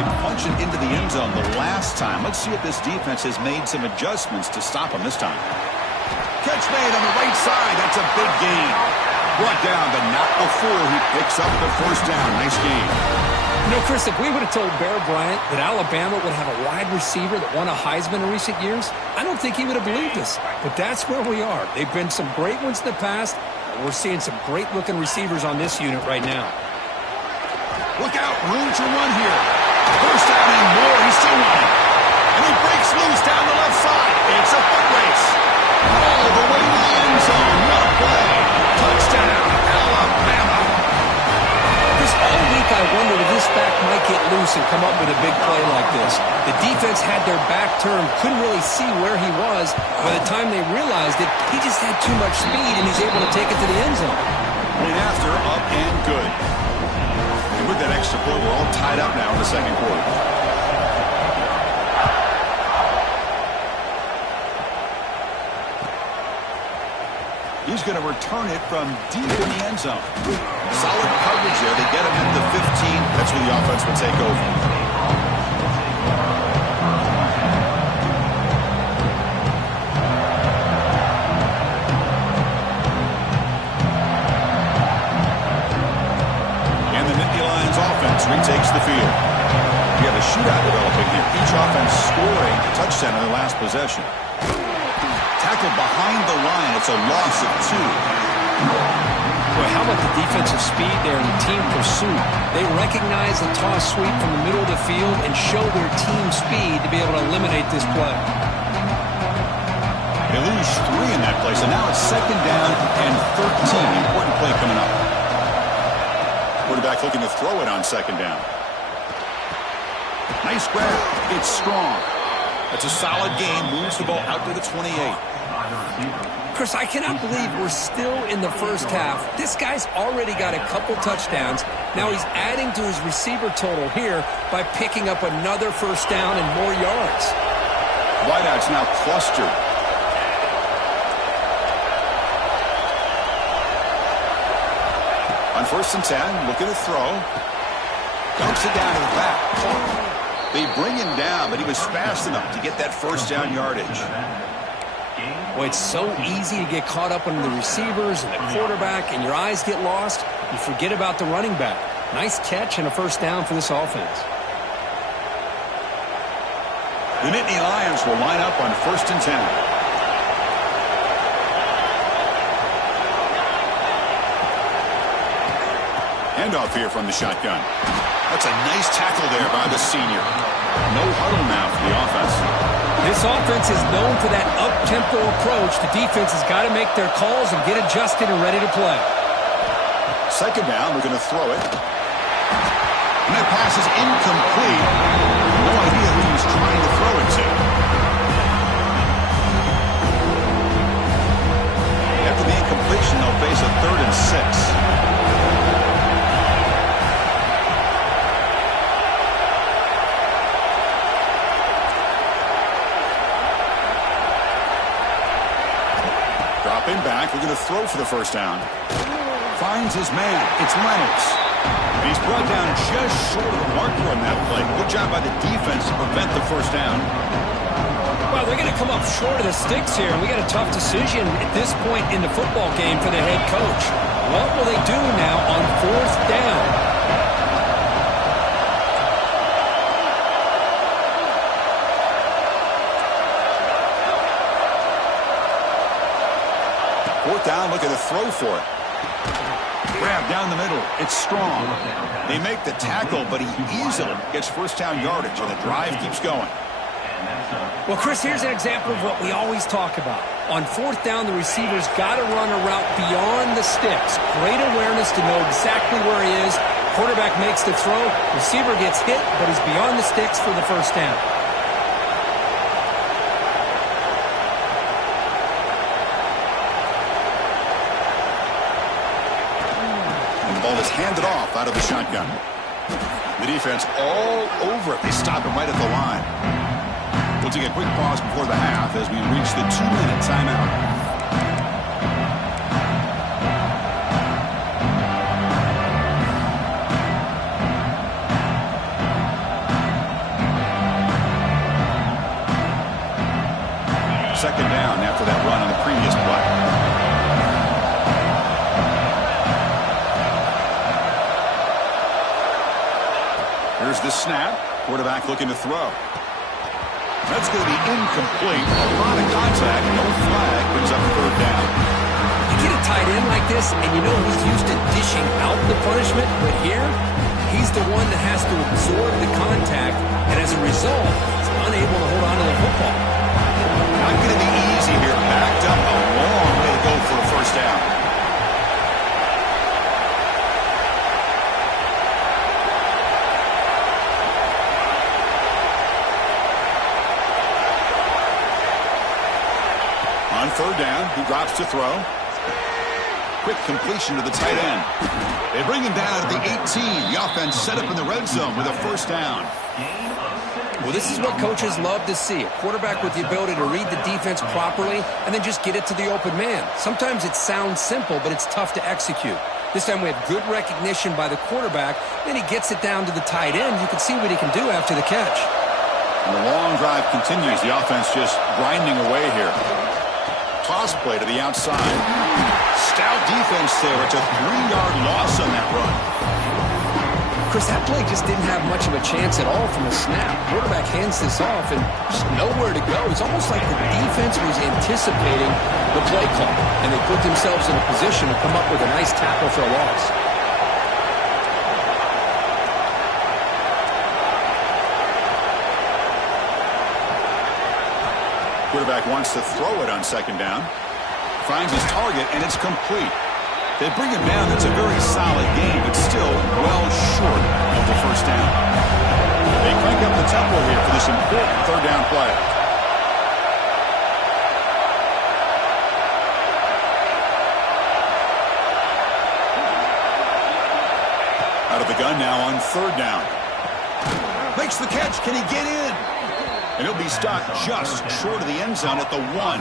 They punch it into the end zone the last time. Let's see if this defense has made some adjustments to stop them this time. Catch made on the right side. That's a big gain. Brought down, but not before he picks up the first down. Nice gain. You know, Chris, if we would have told Bear Bryant that Alabama would have a wide receiver that won a Heisman in recent years, I don't think he would have believed us. But that's where we are. They've been some great ones in the past, and we're seeing some great-looking receivers on this unit right now. Look out, room to run here. First down and more, he's still running. And he breaks loose down the left side. It's a foot race. All the way to the end zone. What a play. Touchdown, Alabama. Chris, all week I wondered if this back might get loose and come up with a big play like this. The defense had their back turned, couldn't really see where he was. By the time they realized it, he just had too much speed, and he's able to take it to the end zone. Point after, up and good. And with that extra point, we're all tied up now in the second quarter. He's going to return it from deep in the end zone. Solid coverage there. They get him at the 15. That's where the offense will take over. And the Nittany Lions offense retakes the field. We have a shootout developing here. Each offense scoring a touchdown in their last possession. Tackled behind the line. It's a loss of 2. Boy, how about the defensive speed there and the team pursuit? They recognize the toss sweep from the middle of the field and show their team speed to be able to eliminate this play. They lose 3 in that play, so now it's second down and 13. Important play coming up. Quarterback looking to throw it on second down. Nice grab. It's strong. That's a solid gain. Moves the ball out to the 28. Chris, I cannot believe we're still in the first half. This guy's already got a couple touchdowns. Now he's adding to his receiver total here by picking up another first down and more yards. Wideouts now clustered. On 1st and 10, looking to throw. Dumps it down to the back. They bring him down, but he was fast enough to get that first down yardage. Boy, it's so easy to get caught up on the receivers and the quarterback, and your eyes get lost. You forget about the running back. Nice catch and a first down for this offense. The Nittany Lions will line up on 1st and 10. Handoff here from the shotgun. That's a nice tackle there by the senior. No huddle now for the offense. This offense is known for that up-tempo approach. The defense has got to make their calls and get adjusted and ready to play. Second down, we're going to throw it. And that pass is incomplete. No idea who he was trying to throw it to. After the incompletion, they'll face a 3rd and 6. Dropping back, we're going to throw for the first down. Finds his man. It's Reynolds. He's brought down just short of the marker on that play. Good job by the defense to prevent the first down. Well, they're going to come up short of the sticks here, and we got a tough decision at this point in the football game for the head coach. What will they do now on 4th down? Fourth down, looking to throw for it. Grab down the middle. It's strong. They make the tackle, but he easily gets first down yardage, and the drive keeps going. Well, Chris, here's an example of what we always talk about. On 4th down, the receiver's got to run a route beyond the sticks. Great awareness to know exactly where he is. Quarterback makes the throw. Receiver gets hit, but he's beyond the sticks for the first down. Is handed off out of the shotgun. The defense all over it. They stop him right at the line. We'll take a quick pause before the half as we reach the 2-minute timeout. Second down after that run on the previous play. Here's the snap. Quarterback looking to throw. That's going to be incomplete. A lot of contact. No flag. Brings up third down. You get a tight end like this, and you know he's used to dishing out the punishment, but here, he's the one that has to absorb the contact, and as a result, he's unable to hold on to the football. Not going to be easy here. Backed up a long way to go for a first down. On third down, he drops to throw. Quick completion to the tight end. They bring him down at the 18. The offense set up in the red zone with a first down. Well, this is what coaches love to see. A quarterback with the ability to read the defense properly and then just get it to the open man. Sometimes it sounds simple, but it's tough to execute. This time we have good recognition by the quarterback. Then he gets it down to the tight end. You can see what he can do after the catch. And the long drive continues. The offense just grinding away here. Toss play to the outside. Stout defense there. It's a 3-yard loss on that run. Chris, that play just didn't have much of a chance at all from the snap. Quarterback hands this off and just nowhere to go. It's almost like the defense was anticipating the play call, and they put themselves in a position to come up with a nice tackle for a loss. Quarterback wants to throw it on second down. Finds his target, and it's complete. They bring him down. It's a very solid game, but still well short of the first down. They crank up the tempo here for this important third down play. Out of the gun now on third down. Makes the catch. Can he get in? And he'll be stopped just short of the end zone at the 1.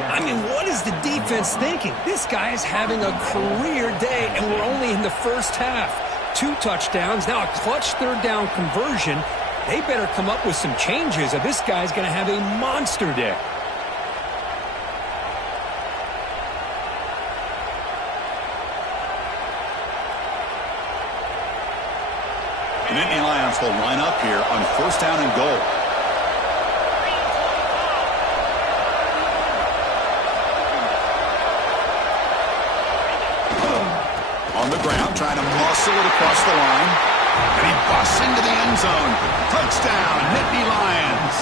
I mean, what is the defense thinking? This guy is having a career day, and we're only in the first half. 2 touchdowns, now a clutch third down conversion. They better come up with some changes, or this guy's going to have a monster day. The Nittany Lions will line up here on first down and goal. On the ground, trying to muscle it across the line. And he busts into the end zone. Touchdown, Nittany Lions.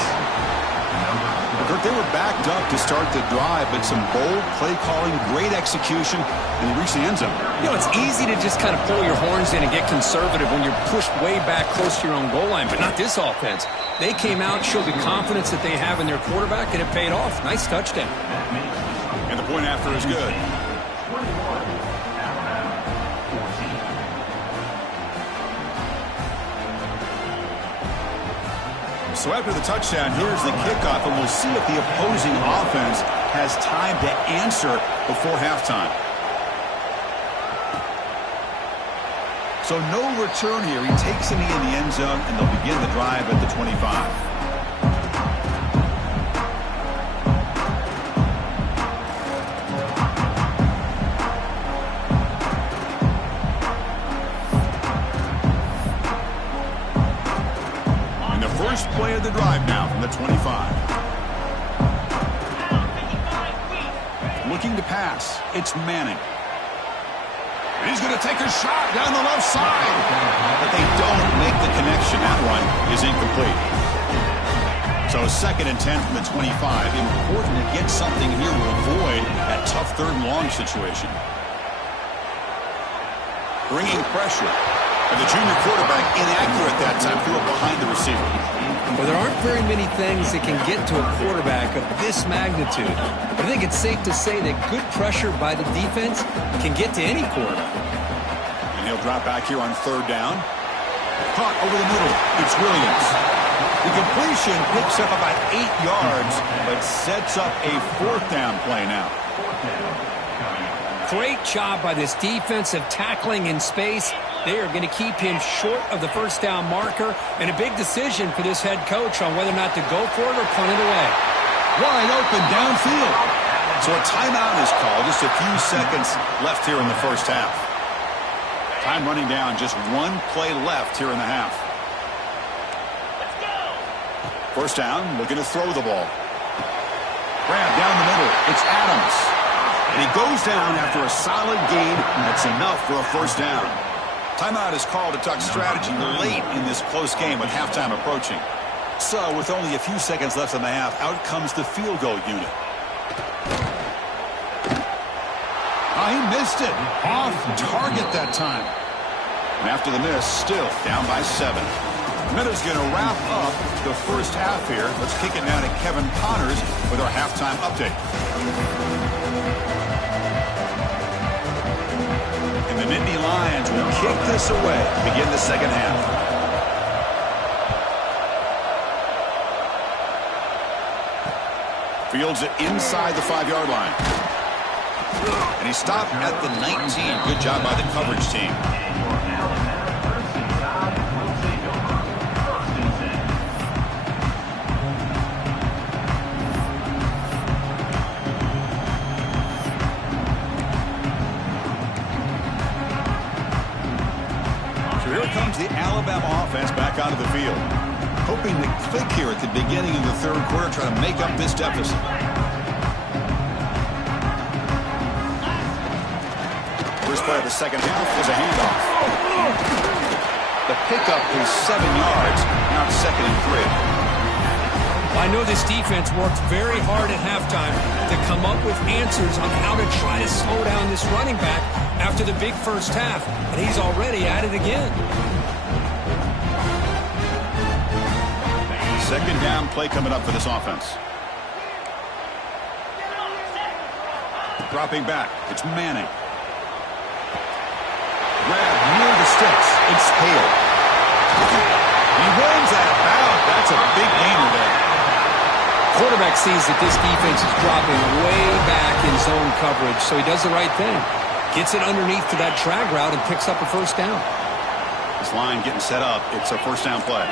Kirk, they were backed up to start the drive, but some bold play calling, great execution, and they reached the end zone. You know, it's easy to just kind of pull your horns in and get conservative when you're pushed way back close to your own goal line, but not this offense. They came out, showed the confidence that they have in their quarterback, and it paid off. Nice touchdown. And the point after is good. So after the touchdown, here's the kickoff, and we'll see if the opposing offense has time to answer before halftime. So no return here. He takes it in the end zone, and they'll begin the drive at the 25. First play of the drive now from the 25. Looking to pass. It's Manning. He's going to take a shot down the left side. But they don't make the connection. That one is incomplete. So 2nd and 10 from the 25. Important to get something here to avoid that tough third and long situation. Bringing pressure. And the junior quarterback inaccurate that time, threw it behind the receiver. Well, there aren't very many things that can get to a quarterback of this magnitude. But I think it's safe to say that good pressure by the defense can get to any quarterback. And he'll drop back here on third down. Caught over the middle. It's Williams. The completion picks up about 8 yards, but sets up a 4th down play now. Great job by this defensive tackling in space. They are going to keep him short of the first down marker, and a big decision for this head coach on whether or not to go for it or punt it away. Wide open downfield. So a timeout is called. Just a few seconds left here in the first half. Time running down. Just one play left here in the half. First down, looking to throw the ball. Grab down the middle. It's Adams. And he goes down after a solid gain. That's enough for a first down. Timeout is called to talk strategy late in this close game with halftime approaching. So with only a few seconds left in the half, out comes the field goal unit. Oh, he missed it. Off target that time. And after the miss, still down by 7. Miller's going to wrap up the first half here. Let's kick it now to Kevin Connors with our halftime update. And the Nittany Lions will kick this away to begin the second half. Fields it inside the 5-yard line. And he stopped at the 19. Good job by the coverage team. Comes the Alabama offense back onto the field. Hoping to click here at the beginning of the third quarter, try to make up this deficit. First play of the second half is a handoff. The pickup is 7 yards. Now it's 2nd and 3. I know this defense worked very hard at halftime to come up with answers on how to try to slow down this running back after the big first half, and he's already at it again. Second down play coming up for this offense. Dropping back, it's Manning. Grab near the sticks, it's Hale. He runs that out. That's a big gainer there. Quarterback sees that this defense is dropping way back in zone coverage, so he does the right thing. Gets it underneath to that drag route and picks up a first down. This line getting set up. It's a first down play.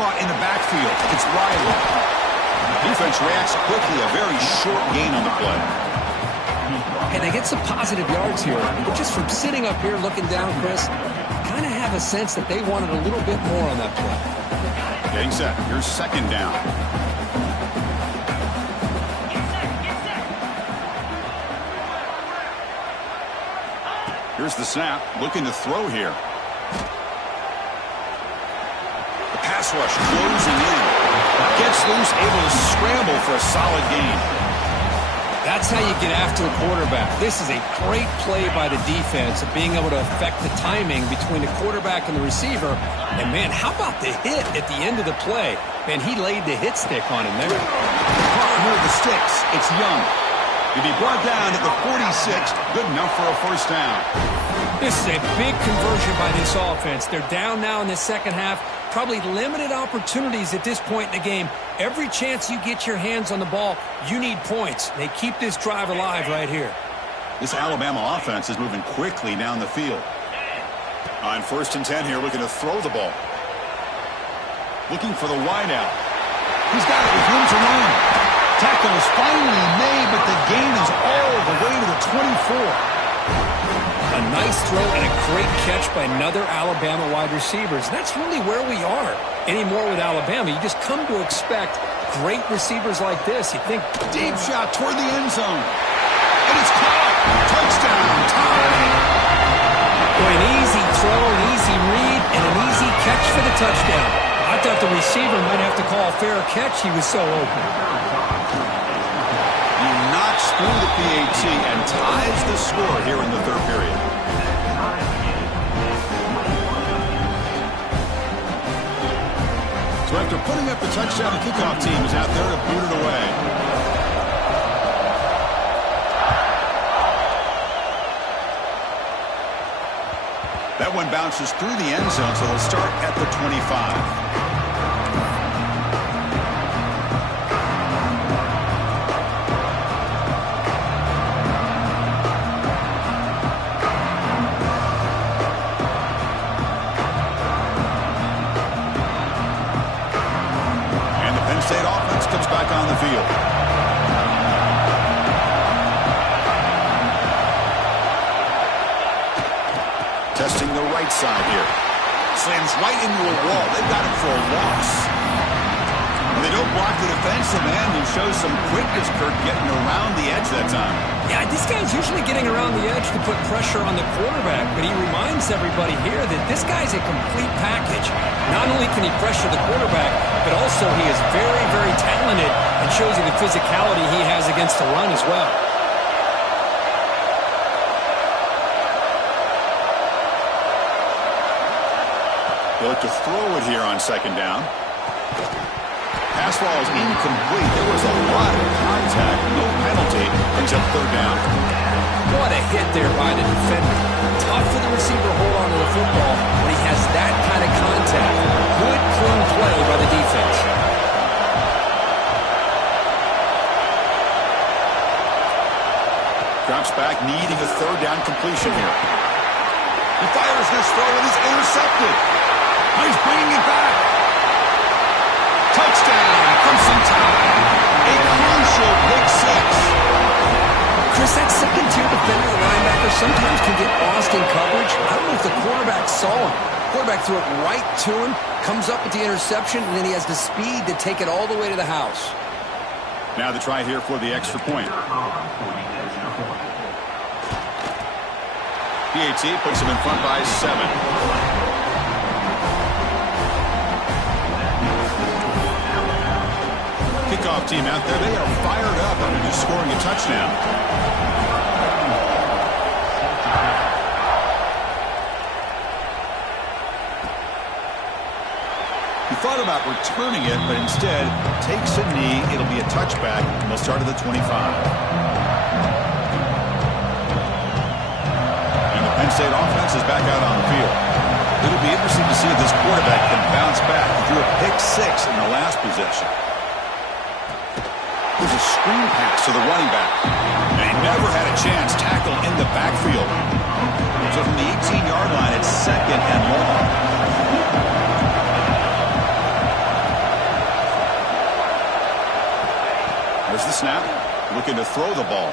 Caught in the backfield. It's Riley. Defense reacts quickly. A very short gain on the play. And they get some positive yards here. But just from sitting up here looking down, Chris, kind of have a sense that they wanted a little bit more on that play. Getting set. Here's second down. Here's the snap. Looking to throw here. The pass rush closing in. Gets loose, able to scramble for a solid gain. That's how you get after the quarterback. This is a great play by the defense of being able to affect the timing between the quarterback and the receiver. And, man, how about the hit at the end of the play? Man, he laid the hit stick on him there. Caught near the sticks. It's Young. He'll be brought down at the 46. Good enough for a first down. This is a big conversion by this offense. They're down now in the second half. Probably limited opportunities at this point in the game. Every chance you get your hands on the ball, you need points. They keep this drive alive right here. This Alabama offense is moving quickly down the field. On 1st and 10 here, looking to throw the ball. Looking for the wideout. He's got it with room to run. Tackle is finally made, but the gain is all the way to the 24. A nice throw and a great catch by another Alabama wide receivers. That's really where we are anymore with Alabama. You just come to expect great receivers like this. You think deep shot toward the end zone. And it's caught. Touchdown. Tie. Boy, an easy throw, an easy read, and an easy catch for the touchdown. I thought the receiver might have to call a fair catch. He was so open. He knocks through the PAT and ties the score here in the third period. So after putting up the touchdown, the kickoff team is out there to boot it away. That one bounces through the end zone, so they'll start at the 25. on the field. Testing the right side here. Slams right into a wall. They've got him for a loss. And they don't block the defensive end who shows some quickness, Kirk, getting around the edge that time. Yeah, this guy's usually getting around the edge to put pressure on the quarterback, but he reminds everybody here that this guy's a complete package. Not only can he pressure the quarterback, but also he is very, very talented and shows you the physicality he has against the run as well. He'll look to throw it here on second down. Pass ball is incomplete. There was a lot of contact. No penalty. Brings up third down. What a hit there by the defender. Tough for the receiver to hold on to the football when he has that kind of contact. Good, clean play by the defense. Drops back, needing a third down completion here. He fires this throw and is intercepted. He's bringing it back. Touchdown, Crimson Tide. A crucial pick six. Chris, that second-tier defender, the linebacker, sometimes can get lost in coverage. I don't know if the quarterback saw him. Quarterback threw it right to him, comes up with the interception, and then he has the speed to take it all the way to the house. Now the try here for the extra point. PAT puts him in front by 7. Kickoff team out there, they are fired up after just scoring a touchdown. He thought about returning it, but instead takes a knee. It'll be a touchback, and they'll start at the 25. And the Penn State offense is back out on the field. It'll be interesting to see if this quarterback can bounce back. He threw a pick 6 in the last possession. There's a screen pass to the running back. And he never had a chance. Tackle in the backfield. So from the 18-yard line, it's second and long. There's the snap. Looking to throw the ball.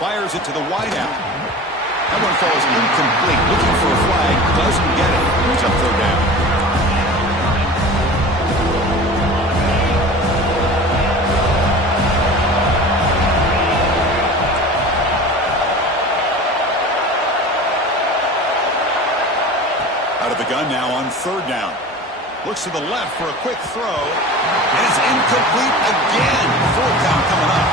Fires it to the wideout. That one falls incomplete. Looking for a flag. Doesn't get it. Brings up third down. Out of the gun now on third down. Looks to the left for a quick throw. And it's incomplete again. Fourth down coming up.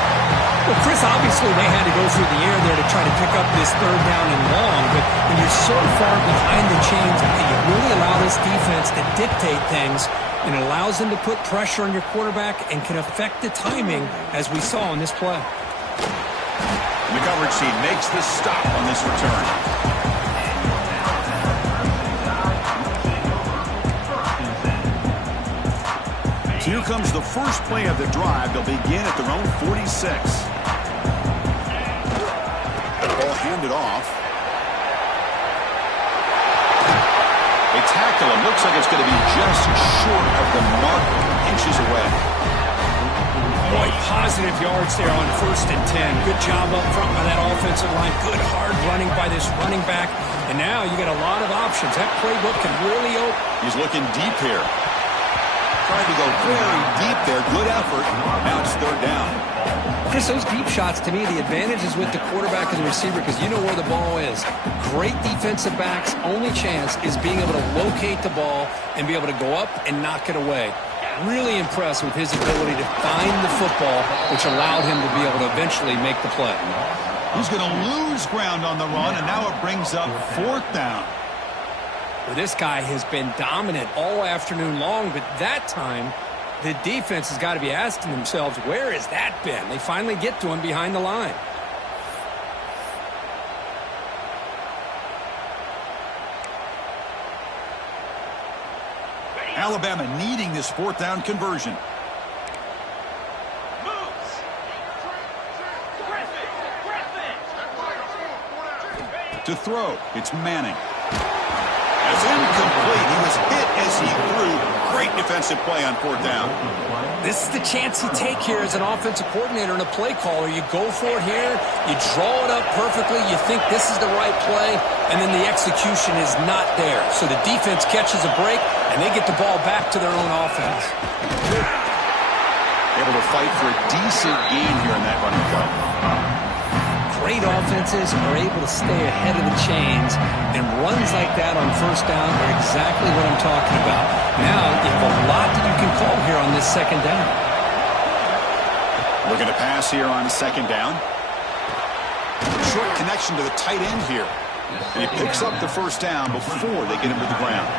Well, Chris, obviously they had to go through the air there to try to pick up this third down and long. But when you're so far behind the chains, you really allow this defense to dictate things. And it allows them to put pressure on your quarterback and can affect the timing, as we saw in this play. And the coverage team makes the stop on this return. So here comes the first play of the drive. They'll begin at their own 46. Ball handed off. They tackle him. Looks like it's going to be just short of the mark, inches away. Boy, positive yards there on 1st and 10. Good job up front by that offensive line. Good hard running by this running back. And now you got a lot of options. That playbook can really open. He's looking deep here. Tried to go very deep there. Good effort. Now it's third down. Chris, those deep shots, to me, the advantage is with the quarterback and the receiver because you know where the ball is. Great defensive backs' only chance is being able to locate the ball and be able to go up and knock it away. Really impressed with his ability to find the football, which allowed him to be able to eventually make the play. He's going to lose ground on the run, and now it brings up fourth down. Well, this guy has been dominant all afternoon long, but that time, the defense has got to be asking themselves, where has that been? They finally get to him behind the line. Alabama needing this fourth down conversion. To throw, it's Manning. It's incomplete. He was hit as he threw. Great Great defensive play on fourth down. This is the chance you take here as an offensive coordinator and a play caller. You go for it here, you draw it up perfectly, you think this is the right play, and then the execution is not there. So the defense catches a break, and they get the ball back to their own offense. Able to fight for a decent gain here in that running play. Great offenses are able to stay ahead of the chains, and runs like that on first down are exactly what I'm talking about. Now you have a lot that you can call here on this second down. Looking to pass here on second down. Short connection to the tight end here. And he picks up the first down before they get him to the ground.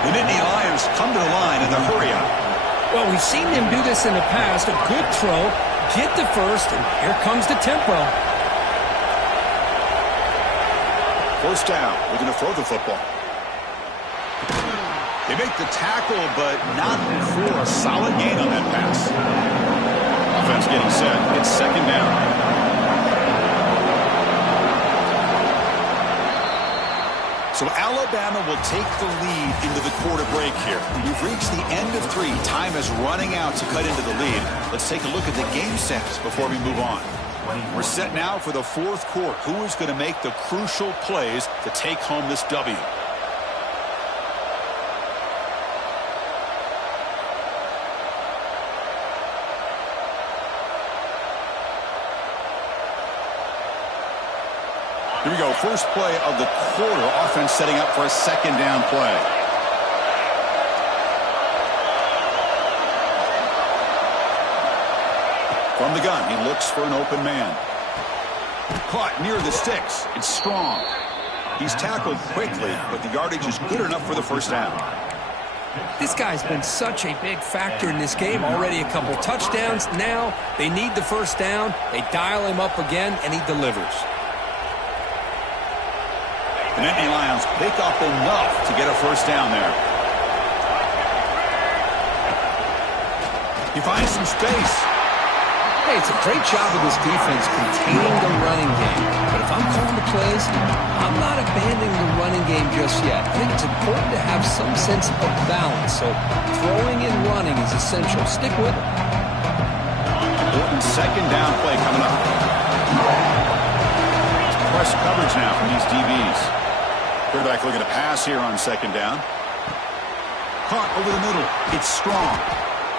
The Nittany Lions come to the line in the hurry up. Well, we've seen them do this in the past. A good throw, get the first, and here comes the tempo. First down, looking to throw the football. They make the tackle, but not for a solid gain on that pass. Offense getting set. It's second down. So Alabama will take the lead into the quarter break here. We've reached the end of 3. Time is running out to cut into the lead. Let's take a look at the game stats before we move on. We're set now for the fourth quarter. Who is going to make the crucial plays to take home this W? Here we go. First play of the quarter. Offense setting up for a second down play. From the gun, he looks for an open man. Caught near the sticks. It's Strong. He's tackled quickly, but the yardage is good enough for the first down. This guy's been such a big factor in this game. Already a couple touchdowns. Now they need the first down. They dial him up again, and he delivers. The Nittany Lions pick up enough to get a first down there. He finds some space. Hey, it's a great job of this defense containing the running game. But if I'm calling the plays, I'm not abandoning the running game just yet. I think it's important to have some sense of balance. So throwing and running is essential. Stick with it. Important second down play coming up. Press coverage now from these DBs. Quarterback looking to pass here on second down. Caught over the middle. It's Strong.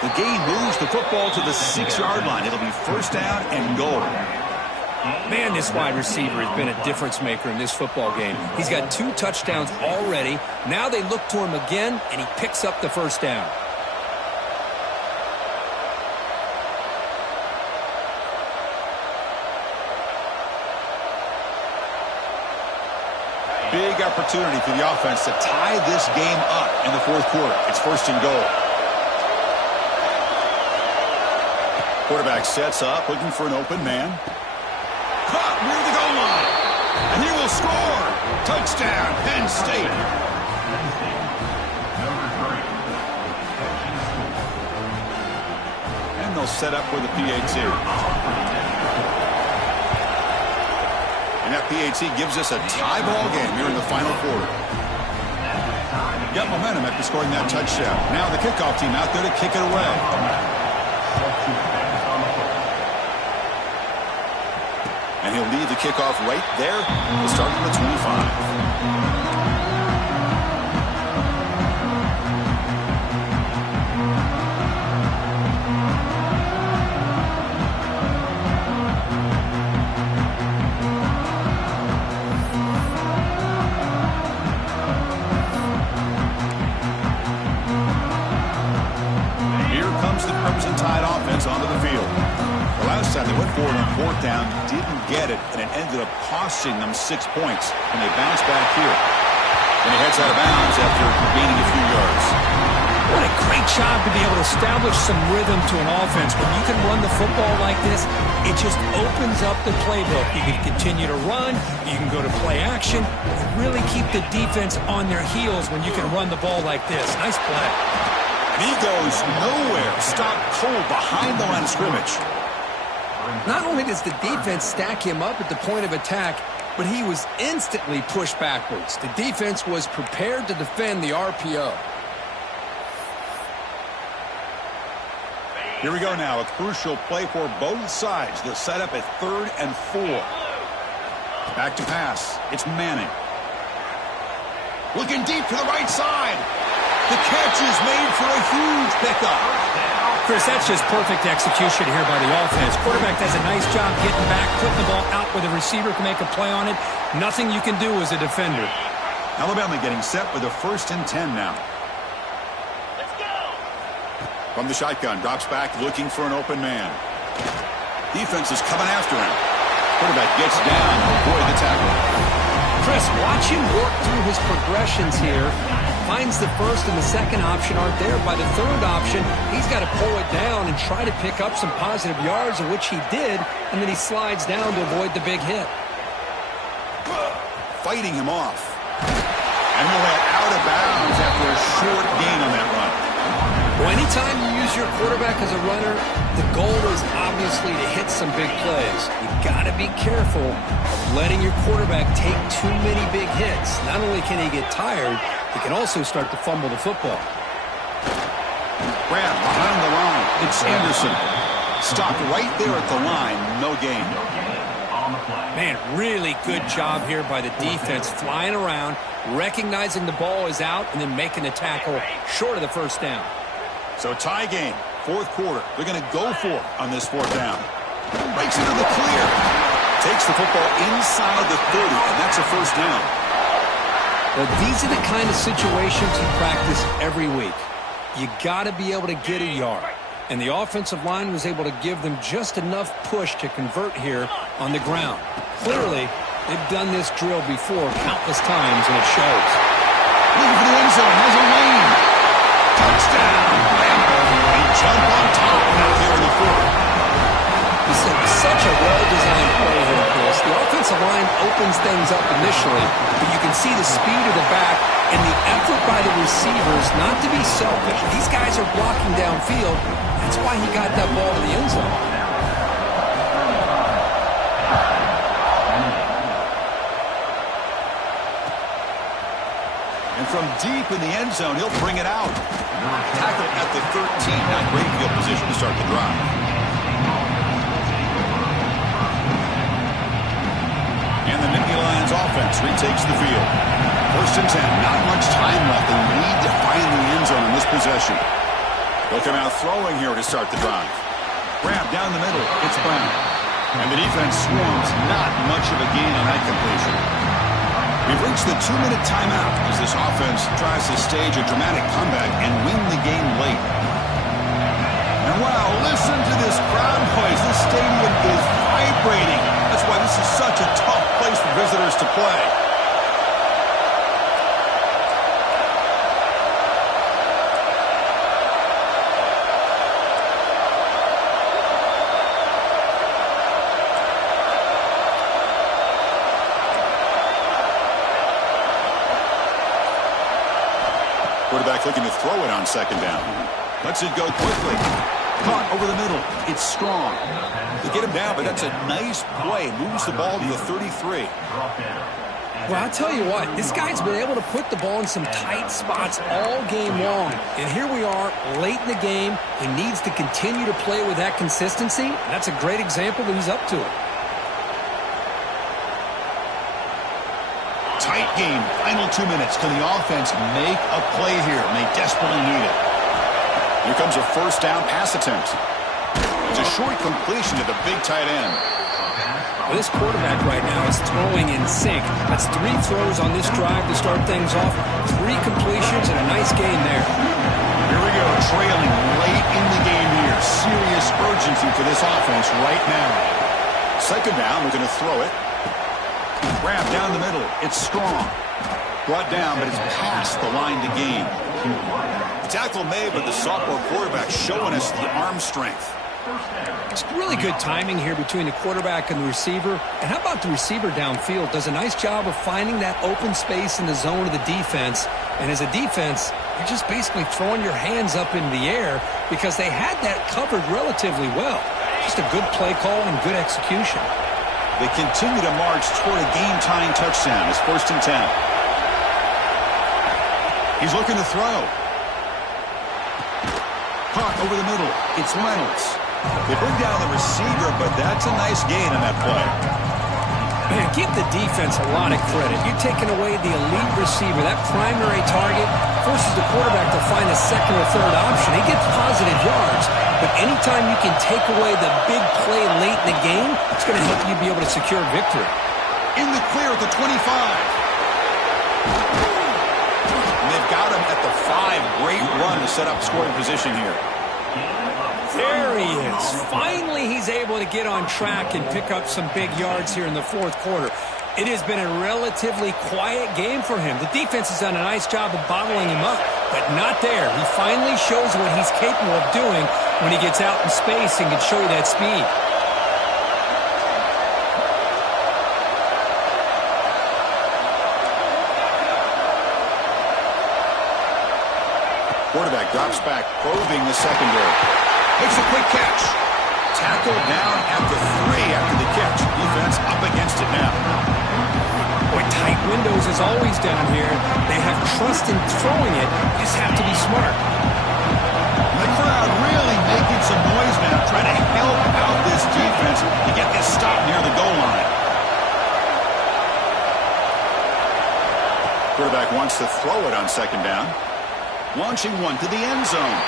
The gain moves the football to the 6-yard line. It'll be first down and goal. Man, this wide receiver has been a difference maker in this football game. He's got 2 touchdowns already. Now they look to him again, and he picks up the first down. Big opportunity for the offense to tie this game up in the fourth quarter. It's first and goal. Quarterback sets up, looking for an open man. Caught near the goal line. And he will score. Touchdown, Penn State. And they'll set up for the PAT. And that PAT gives us a tie ball game here in the final quarter. Got momentum after scoring that touchdown. Now the kickoff team out there to kick it away. And he'll lead the kickoff right there. We'll start from the 25. Onto the field. The last time they went for it on fourth down, didn't get it, and it ended up costing them 6 points. And they bounced back here. And he heads out of bounds after gaining a few yards. What a great job to be able to establish some rhythm to an offense. When you can run the football like this, it just opens up the playbook. You can continue to run, you can go to play action, really keep the defense on their heels when you can run the ball like this. Nice play. And he goes nowhere. Stopped cold behind the line of scrimmage. Not only does the defense stack him up at the point of attack, but he was instantly pushed backwards. The defense was prepared to defend the RPO. Here we go now. A crucial play for both sides. The setup at 3rd and 4. Back to pass. It's Manning. Looking deep to the right side. The catch is made for a huge pickup. Chris, that's just perfect execution here by the offense. Quarterback does a nice job getting back, putting the ball out where the receiver can make a play on it. Nothing you can do as a defender. Alabama getting set with a 1st and 10 now. From the shotgun, drops back looking for an open man. Defense is coming after him. Quarterback gets down to avoid the tackle. Chris, watch him work through his progressions here. Finds the first and the second option aren't there. By the third option, he's got to pull it down and try to pick up some positive yards, of which he did, and then he slides down to avoid the big hit. Fighting him off. And he'll head out of bounds after a short gain on that run. Well, anytime you use your quarterback as a runner, the goal is obviously to hit some big plays. You've got to be careful of letting your quarterback take too many big hits. Not only can he get tired, he can also start to fumble the football. Grab behind the line. It's Anderson. Stopped right there at the line. No gain. Man, really good job here by the defense, flying around, recognizing the ball is out, and then making the tackle short of the first down. So tie game, 4th quarter. They're going to go for it on this 4th down. Breaks into the clear. Takes the football inside the 30, and that's a 1st down. Well, these are the kind of situations you practice every week. You got to be able to get a yard. And the offensive line was able to give them just enough push to convert here on the ground. Clearly, they've done this drill before countless times, and it shows. Looking for the end zone. Has a lane. Touchdown. They jump on top out here in the 4th. This is such a well-designed play here, Chris. The offensive line opens things up initially, but you can see the speed of the back and the effort by the receivers not to be selfish. These guys are blocking downfield. That's why he got that ball to the end zone. And from deep in the end zone, he'll bring it out. Tackle at the 13. Not great field position to start the drive. And the Nittany Lions offense retakes the field. 1st and 10. Not much time left. They need to find the end zone in this possession. They'll come out throwing here to start the drive. Grab down the middle. It's Brown. And the defense swarms. Not much of a gain on that completion. We've reached the 2-minute timeout as this offense tries to stage a dramatic comeback and win the game late. And wow, listen to this crowd noise. This stadium is vibrating. That's why this is such a tough place for visitors to play. Quarterback looking to throw it on 2nd down. Lets it go quickly. Caught over the middle. It's Strong. They get him down, but that's a nice play. Moves the ball to the 33. Well, I'll tell you what, this guy's been able to put the ball in some tight spots all game long. And here we are, late in the game. He needs to continue to play with that consistency. That's a great example that he's up to it. Tight game. Final 2 minutes. Can the offense make a play here? And they desperately need it. Here comes a 1st down pass attempt. It's a short completion to the big tight end. Well, this quarterback right now is throwing in sync. That's 3 throws on this drive to start things off. 3 completions and a nice gain there. Here we go. Trailing late in the game here. Serious urgency for this offense right now. 2nd down. We're going to throw it. Grab down the middle. It's Strong. Brought down, but it's past the line to gain. The tackle made, but the sophomore quarterback showing us the arm strength. It's really good timing here between the quarterback and the receiver. And how about the receiver downfield? Does a nice job of finding that open space in the zone of the defense. And as a defense, you're just basically throwing your hands up in the air because they had that covered relatively well. Just a good play call and good execution. They continue to march toward a game-tying touchdown. It's 1st and 10. He's looking to throw. Hawk over the middle. It's Reynolds. They bring down the receiver, but that's a nice gain on that play. Man, give the defense a lot of credit. You're taking away the elite receiver. That primary target forces the quarterback to find a second or third option. He gets positive yards, but anytime you can take away the big play late in the game, it's going to help you be able to secure victory. In the clear at the 25. And they've got him at the 5. Great run to set up scoring position here. There he is. Finally, he's able to get on track and pick up some big yards here in the fourth quarter. It has been a relatively quiet game for him. The defense has done a nice job of bottling him up, but not there. He finally shows what he's capable of doing when he gets out in space and can show you that speed. Quarterback drops back, probing the secondary. Makes a quick catch. Tackled down at the 3 after the catch. Defense up against it now. Boy, tight windows as always down here. They have trust in throwing it. You just have to be smart. The crowd really making some noise now, trying to help out this defense to get this stop near the goal line. Quarterback wants to throw it on second down. Launching one to the end zone.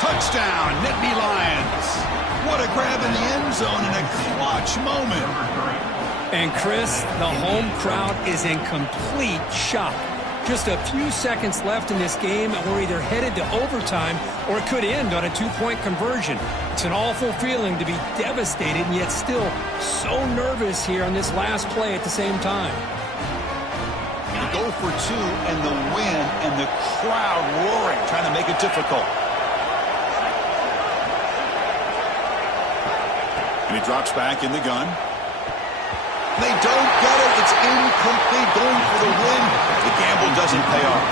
Touchdown, Nittany Lions. What a grab in the end zone in a clutch moment. And Chris, the home crowd is in complete shock. Just a few seconds left in this game, and we're either headed to overtime or it could end on a 2-point conversion. It's an awful feeling to be devastated and yet still so nervous here on this last play at the same time. Go for 2 and the win, and the crowd roaring, trying to make it difficult. And he drops back in the gun. They don't get it. It's incomplete. Going for the win. The gamble doesn't pay off.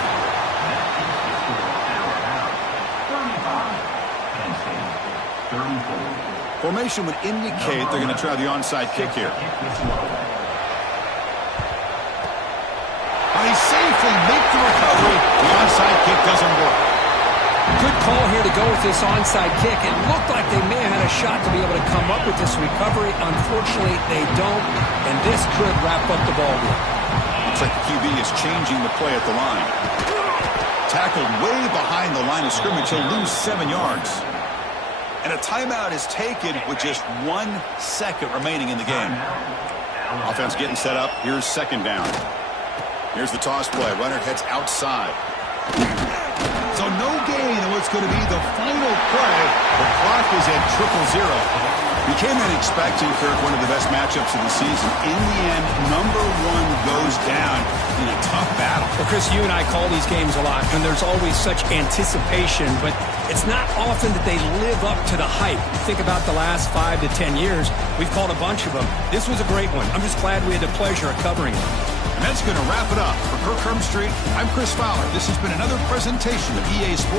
Formation would indicate they're going to try the onside kick here. They safely make the recovery. The onside kick doesn't work. Good call here to go with this onside kick. It looked like they may have had a shot to be able to come up with this recovery. Unfortunately, they don't, and this could wrap up the ball game. Looks like the QB is changing the play at the line. Tackled way behind the line of scrimmage. He'll lose 7 yards. And a timeout is taken with just 1 second remaining in the game. Offense getting set up. Here's second down. Here's the toss play. Runner heads outside. So no gain on what's going to be the final play. The clock is at 0-0. We came in expecting, Kirk, one of the best matchups of the season. In the end, number 1 goes down in a tough battle. Well, Chris, you and I call these games a lot, and there's always such anticipation, but it's not often that they live up to the hype. Think about the last 5 to 10 years. We've called a bunch of them. This was a great one. I'm just glad we had the pleasure of covering it. And that's going to wrap it up. For Kirk Hermstreet, I'm Chris Fowler. This has been another presentation of EA Sports.